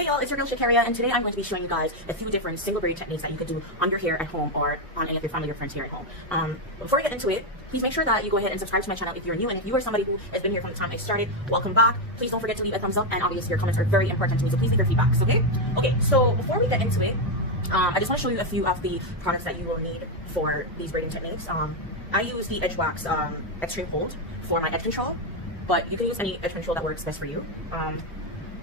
Hey y'all, it's your girl Shac-keria, and today I'm going to be showing you guys a few different single braid techniques that you could do on your hair at home or on any of your family or friends here at home. Before we get into it, please make sure that you go ahead and subscribe to my channel if you're new, and if you are somebody who has been here from the time I started, welcome back. Please don't forget to leave a thumbs up, and obviously your comments are very important to me, so please leave your feedbacks, okay? Okay, so before we get into it, I just want to show you a few of the products that you will need for these braiding techniques. I use the Edge Wax Extreme Hold for my edge control, but you can use any edge control that works best for you.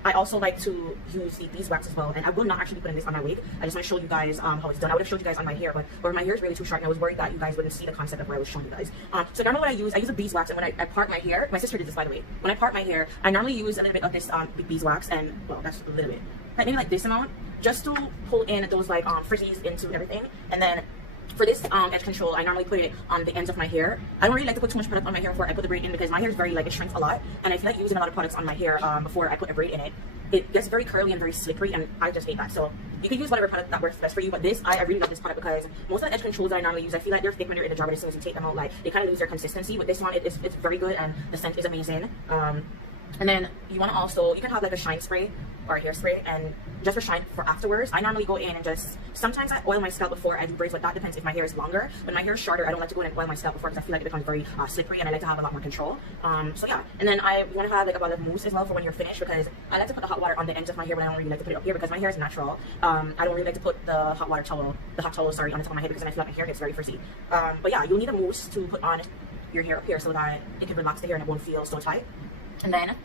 I also like to use the beeswax as well, and I will not actually be putting this on my wig. I just want to show you guys how it's done. I would have showed you guys on my hair, but my hair is really too short, and I was worried that you guys wouldn't see the concept of what I was showing you guys. So normally what I use a beeswax, and when I part my hair, my sister did this by the way. When I part my hair, I normally use a little bit of this beeswax, and well, that's a little bit, right? Maybe like this amount, just to pull in those like frizzies into everything, and then. For this edge control, I normally put it on the ends of my hair. I don't really like to put too much product on my hair before I put the braid in, because my hair is very, like, it shrinks a lot, and I feel like using a lot of products on my hair before I put a braid in it, it gets very curly and very slippery, and I just hate that. So you can use whatever product that works best for you, but this, I really love this product because most of the edge controls that I normally use, I feel like they're thick when they're in the jar, but as soon as you take them out, like, they kind of lose their consistency. With this one, it's very good, and the scent is amazing. And then you want to also, you can have like a shine spray or a hairspray, and just for shine for afterwards. I normally go in and just, sometimes I oil my scalp before I do braids, but that depends if my hair is longer. When my hair is shorter, I don't like to go in and oil my scalp before, because I feel like it becomes very slippery, and I like to have a lot more control. So yeah, and then you want to have like a bottle of mousse as well for when you're finished, because I like to put the hot water on the ends of my hair, but I don't really like to put it up here because my hair is natural. I don't really like to put the hot towel on the top of my head, because then I feel like my hair gets very frizzy. But yeah, you'll need a mousse to put on your hair up here so that it can relax the hair and it won't feel so tight. And then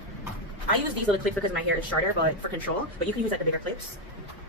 I use these little clips because my hair is shorter, but for control, but you can use like the bigger clips.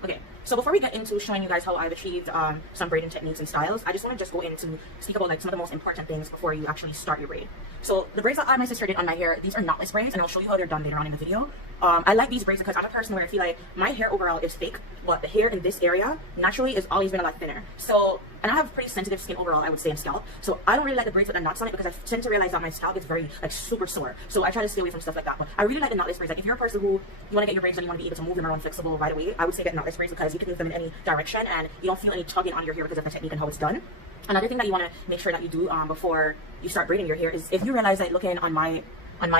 Okay, so before we get into showing you guys how I've achieved some braiding techniques and styles, I just want to go into speak about like some of the most important things before you actually start your braid. So the braids that my sister did on my hair, these are knotless braids, and I'll show you how they're done later on in the video. I like these braids because I'm a person where I feel like my hair overall is thick, but the hair in this area naturally is always been a lot thinner. So, and I have pretty sensitive skin overall, I would say, and scalp. So I don't really like the braids with the knots on it, because I tend to realize that my scalp is very like super sore. So I try to stay away from stuff like that. But I really like the knotless braids. Like if you're a person who you want to get your braids and you want to be able to move them around flexible right away, I would say get knotless braids, because you can move them in any direction and you don't feel any tugging on your hair because of the technique and how it's done. Another thing that you want to make sure that you do before you start braiding your hair is, if you realize that looking on my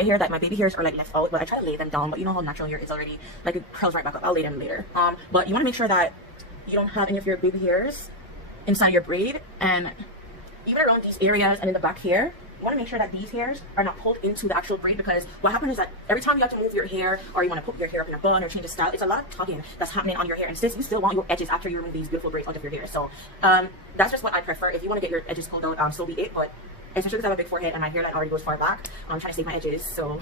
hair that my baby hairs are like left out, but I try to lay them down, but you know how natural hair is already, like it curls right back up. I'll lay them later. But you want to make sure that you don't have any of your baby hairs inside your braid, and even around these areas and in the back here, you want to make sure that these hairs are not pulled into the actual braid, because what happens is that every time you have to move your hair, or you want to put your hair up in a bun or change the style, it's a lot of tugging that's happening on your hair, and since you still want your edges after you remove these beautiful braids out of your hair. So that's just what I prefer. If you want to get your edges pulled out, so be it, but especially because I have a big forehead and my hairline already goes far back, I'm trying to save my edges. So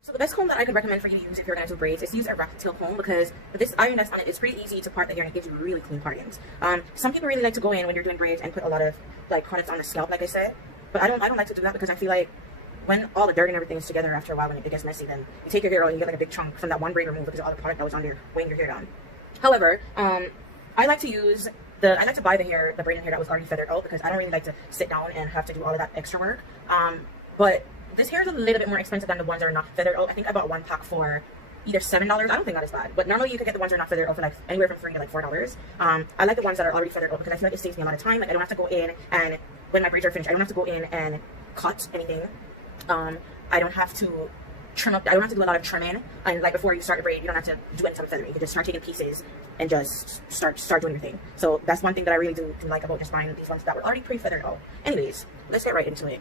so the best comb that I could recommend for you to use if you're going to do braids is to use a rat tail comb, because this iron that's on it, it's pretty easy to part the hair and it gives you really clean partings. Some people really like to go in when you're doing braids and put a lot of like products on the scalp, like I said, but I don't like to do that, because I feel like when all the dirt and everything is together after a while, when it gets messy, then you take your hair out and you get like a big chunk from that one braid removed because of all the product that was on there weighing your hair down. However, I like to buy the braiding hair that was already feathered out, because I don't really like to sit down and have to do all of that extra work. But this hair is a little bit more expensive than the ones that are not feathered out. I think I bought one pack for either $7. I don't think that is bad, but normally you can get the ones that are not feathered out for like anywhere from $3 to like $4. I like the ones that are already feathered out, because I feel like it saves me a lot of time. Like I don't have to go in, and when my braids are finished, I don't have to go in and cut anything. I don't have to trim up. I don't have to do a lot of trimming, and like before you start a braid, you don't have to do any type of feathering. You can just start taking pieces and just start doing your thing. So that's one thing that I really do like about just buying these ones that were already pre-feathered out. Anyways, let's get right into it.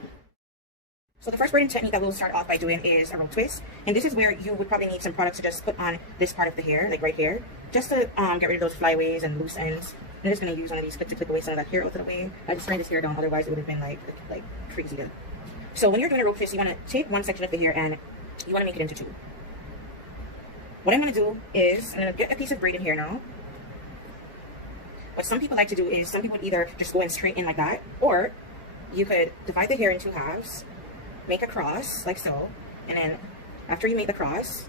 So the first braiding technique that we'll start off by doing is a rope twist, and this is where you would probably need some products to just put on this part of the hair, like right here, just to get rid of those flyaways and loose ends. I'm just going to use one of these clip to clip away some of that hair out of the way. I just sprayed this hair down, otherwise it would have been like crazy good. So when you're doing a rope twist, you want to take one section of the hair and you want to make it into two. What I'm going to do is I'm going to get a piece of braiding hair now. What some people like to do is, some people would either just go in straight in like that, or you could divide the hair in two halves, make a cross like so, and then after you make the cross,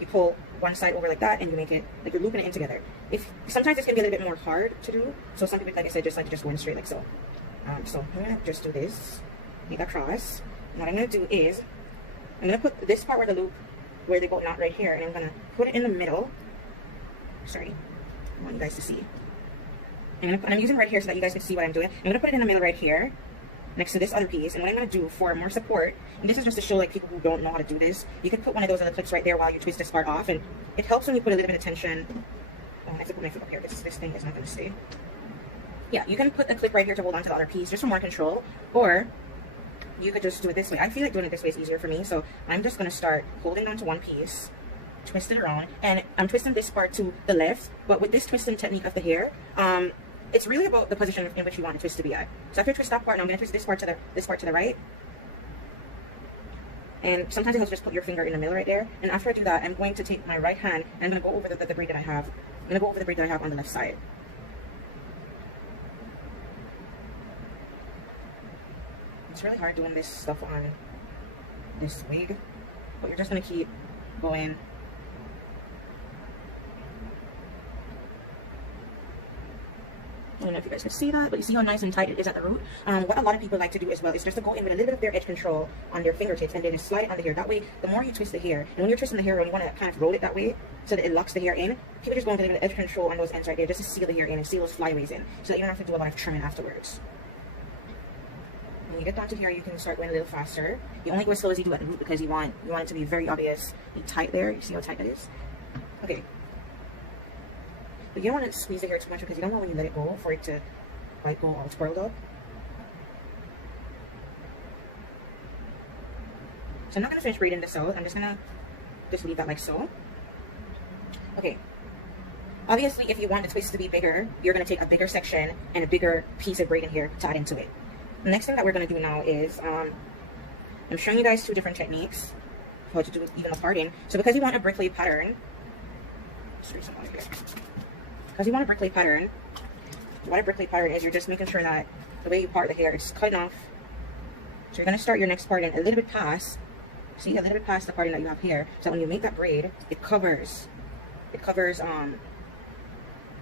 you pull one side over like that, and you make it like you're looping it in together. Sometimes this can be a little bit more hard to do, so some people, like I said, just like to just go in straight like so. So I'm gonna just do this, make a cross, and what I'm gonna do is I'm gonna put this part where they go knot right here, and I'm gonna put it in the middle. Sorry, I want you guys to see. And I'm using right here so that you guys can see what I'm doing. I'm gonna put it in the middle right here. next to this other piece. And what I'm going to do for more support, and this is just to show like people who don't know how to do this, you can put one of those other clips right there while you twist this part off, and it helps when you put a little bit of tension. Oh, I have to put my foot up here. This thing is not going to stay. Yeah, you can put the clip right here to hold on to the other piece just for more control, or you could just do it this way. I feel like doing it this way is easier for me, so I'm just going to start holding on to one piece, twist it around, and I'm twisting this part to the left, but with this twisting technique of the hair, it's really about the position in which you want the twist to be at. So after I twist that part, now I'm going to twist this part to the right. And sometimes it helps just put your finger in the middle right there. And after I do that, I'm going to take my right hand and I'm going to go over the braid that I have. I'm going to go over the braid that I have on the left side. It's really hard doing this stuff on this wig, but you're just going to keep going. I don't know if you guys can see that, but you see how nice and tight it is at the root. What a lot of people like to do as well is just to go in with a little bit of their edge control on their fingertips and then just slide it on the hair. That way, the more you twist the hair, and when you're twisting the hair, you want to kind of roll it that way so that it locks the hair in. People just go in with a little edge control on those ends right there just to seal the hair in and seal those flyaways in so that you don't have to do a lot of trimming afterwards. When you get down to here, you can start going a little faster. You only go as slow as you do at the root because you want it to be very obvious and tight there. You see how tight that is? Okay. But you don't want to squeeze the hair too much because you don't want when you let it go for it to like go all twirled up. So I'm not going to finish braiding this out. I'm just going to just leave that like so. Okay. Obviously, if you want the twist to be bigger, you're going to take a bigger section and a bigger piece of braiding here to add into it. The next thing that we're going to do now is I'm showing you guys two different techniques for how to do even the parting. So because you want a brickley pattern, let's do some on here. Because you want a brickley pattern, what a brickley pattern is, you're just making sure that the way you part the hair is cutting off. So you're going to start your next parting a little bit past, see, a little bit past the parting that you have here, so that when you make that braid, it covers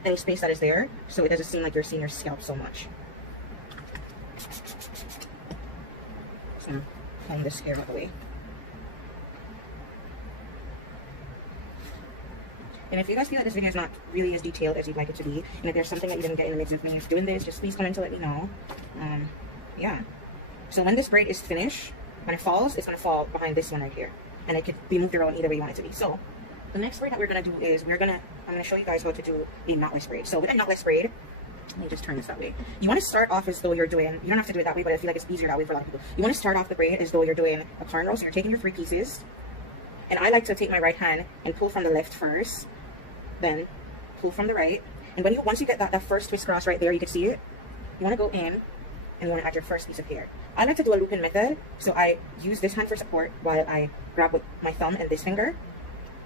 any space that is there, so it doesn't seem like you're seeing your scalp so much. So I'm pulling this hair out of the way. And if you guys feel that this video is not really as detailed as you'd like it to be, and if there's something that you didn't get in the midst of me doing this, just please comment to let me know. Yeah. So when this braid is finished, when it falls, it's going to fall behind this one right here. And it could be moved around either way you want it to be. So the next braid that we're going to do is I'm going to show you guys how to do a knotless braid. So with a knotless braid, let me just turn this that way. You want to start off as though you're doing, you don't have to do it that way, but I feel like it's easier that way for a lot of people. You want to start off the braid as though you're doing a cornrow. So you're taking your 3 pieces. And I like to take my right hand and pull from the left first. Then pull from the right, and once you get that first twist cross right there, you can see it. You want to go in and you want to add your first piece of hair. I like to do a looping method, so I use this hand for support while I grab with my thumb and this finger.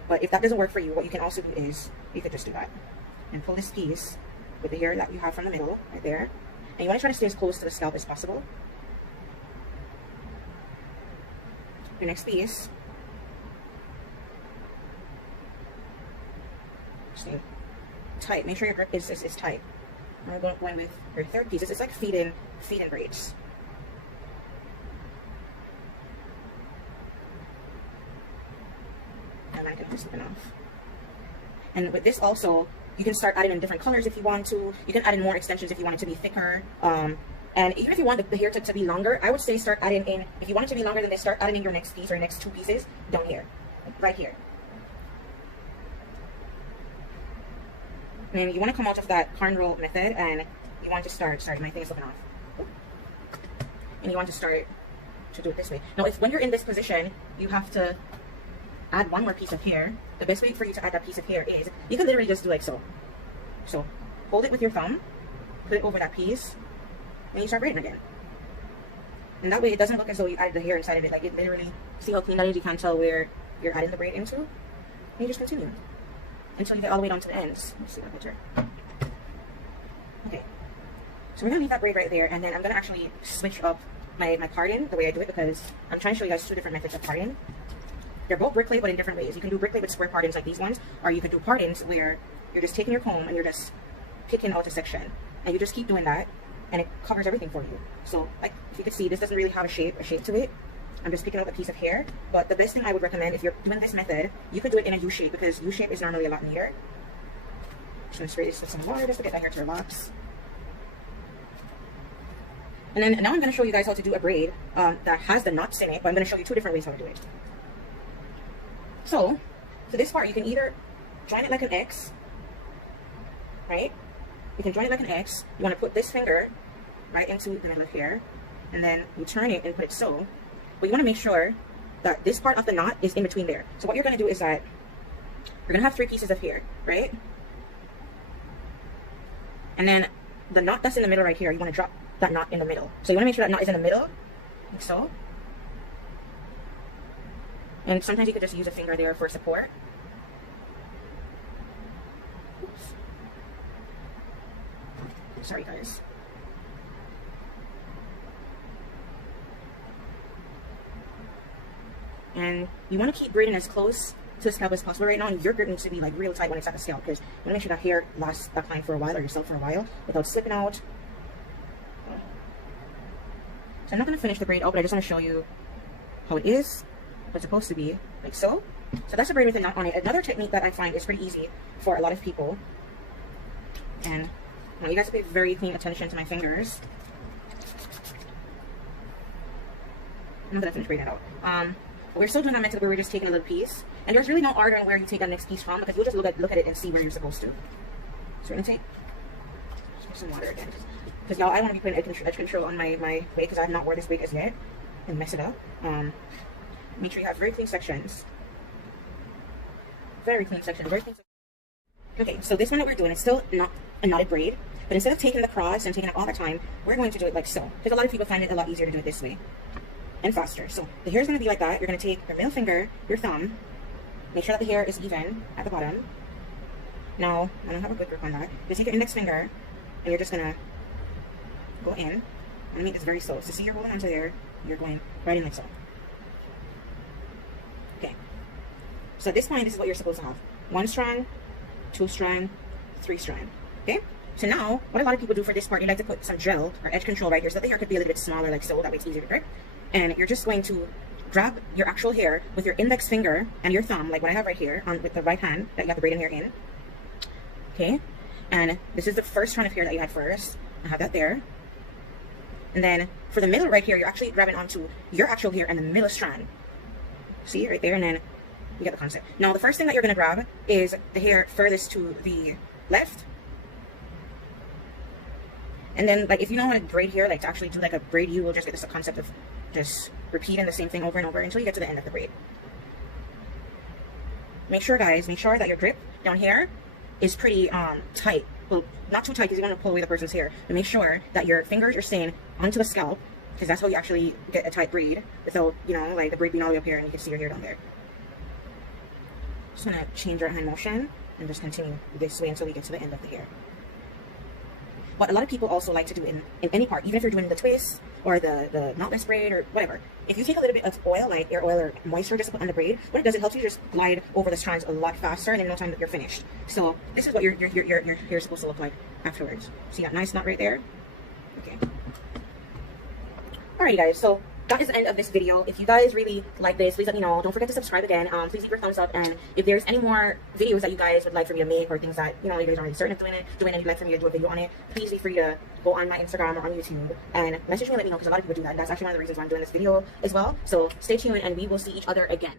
But if that doesn't work for you, what you can also do is you could just do that and pull this piece with the hair that you have from the middle right there, and you want to try to stay as close to the scalp as possible. Your next piece, stay tight. Make sure your grip is tight. And we're going with your third piece. It's like feed-in braids. And I can just slip it off. And with this also, you can start adding in different colors if you want to. You can add in more extensions if you want it to be thicker. And even if you want the hair to be longer, I would say start adding in, if you want it to be longer than this, start adding in your next piece or your next 2 pieces down here, right here. And you want to come out of that cornrow method, and you want to start, sorry, my thing is looking off. And you want to start to do it this way. Now, when you're in this position, you have to add one more piece of hair. The best way for you to add that piece of hair is, you can literally just do like so. So, hold it with your thumb, put it over that piece, and you start braiding again. And that way, it doesn't look as though you added the hair inside of it. Like, it literally, see how clean that is? You can't tell where you're adding the braid into. And you just continue until you get all the way down to the ends. Let's see that picture. Okay, so we're gonna leave that braid right there, and then I'm gonna actually switch up my parting the way I do it, because I'm trying to show you guys 2 different methods of parting. They're both brickley, but in different ways. You can do brickley with square partings like these ones, or you can do partings where you're just taking your comb and you're just picking out a section, and you just keep doing that, and it covers everything for you. So, like, if you can see, this doesn't really have a shape to it. I'm just picking out a piece of hair, but the best thing I would recommend if you're doing this method, you could do it in a U shape, because U shape is normally a lot neater. Just gonna spray this with some water just to get that hair to relax. And then now I'm going to show you guys how to do a braid that has the knots in it, but I'm going to show you two different ways how to do it. So, for this part, you can either join it like an X, right? You can join it like an X. You want to put this finger right into the middle of here, and then you turn it and put it so. But you want to make sure that this part of the knot is in between there. So what you're going to do is that you're going to have 3 pieces of hair, right? And then the knot that's in the middle right here, you want to drop that knot in the middle. So you want to make sure that knot is in the middle, like so. And sometimes you could just use a finger there for support. Oops. Sorry guys. And you want to keep braiding as close to the scalp as possible right now, and your grip needs to be like real tight when it's at the scalp, because you want to make sure that hair lasts that time for a while, or yourself for a while, without slipping out. So I'm not going to finish the braid out, but I just want to show you how it is, what it's supposed to be, like so. So that's a braid with a knot on it. Another technique that I find is pretty easy for a lot of people, and I want you guys to pay very clean attention to my fingers. I'm not going to finish braiding it out. We're still doing that method where we're just taking a little piece, and there's really no order in where you take that next piece from, because you'll just look at it and see where you're supposed to. So we're going to take some water again, because now I want to be putting edge control on my braid, because I have not worn this braid as yet, and mess it up. Make sure you have very clean sections. Very clean section. Very clean section. Okay, so this one that we're doing, it's still not a knotted braid, but instead of taking the cross and taking it all the time, we're going to do it like so, because a lot of people find it a lot easier to do it this way and faster. So the hair is going to be like that. You're going to take your middle finger, your thumb, make sure that the hair is even at the bottom. Now, I don't have a good grip on that. You take your index finger, and you're just going to go in. I'm going to make this very slow. So see, you're holding onto there, you're going right in like so. Okay. So at this point, this is what you're supposed to have. 1 strand, 2 strand, 3 strand. Okay? So now, what a lot of people do for this part, you like to put some gel or edge control right here so that the hair could be a little bit smaller, like so, that way it's easier to grip. And you're just going to grab your actual hair with your index finger and your thumb, like what I have right here, with the right hand that you have the braiding hair in. Okay? And this is the first strand of hair that you had first. I have that there. And then for the middle right here, you're actually grabbing onto your actual hair and the middle strand. See, right there, and then you get the concept. Now, the first thing that you're going to grab is the hair furthest to the left. And then, like, if you know how to braid hair, like to actually do like a braid, you will just get this concept of just repeating the same thing over and over until you get to the end of the braid. Make sure, guys, make sure that your grip down here is pretty tight. Well, not too tight because you're going to pull away the person's hair. But make sure that your fingers are staying onto the scalp, because that's how you actually get a tight braid without, you know, like the braid being all the way up here and you can see your hair down there. Just going to change our hand motion and just continue this way until we get to the end of the hair. What a lot of people also like to do in any part, even if you're doing the twist or the knotless braid or whatever, if you take a little bit of oil, like air oil or moisture, just to put on the braid, what it does, it helps you just glide over the strands a lot faster, and in no time that you're finished. So this is what your hair is supposed to look like afterwards. See that nice knot right there? Okay. Alrighty guys, so that is the end of this video. If you guys really like this, please let me know. Don't forget to subscribe again. Please leave your thumbs up, and if there's any more videos that you guys would like for me to make, or things that, you know, you guys are already certain of doing and you'd like for me to do a video on it, please be free to go on my Instagram or on YouTube and message me and let me know, because a lot of people do that, and that's actually one of the reasons why I'm doing this video as well. So stay tuned, and we will see each other again.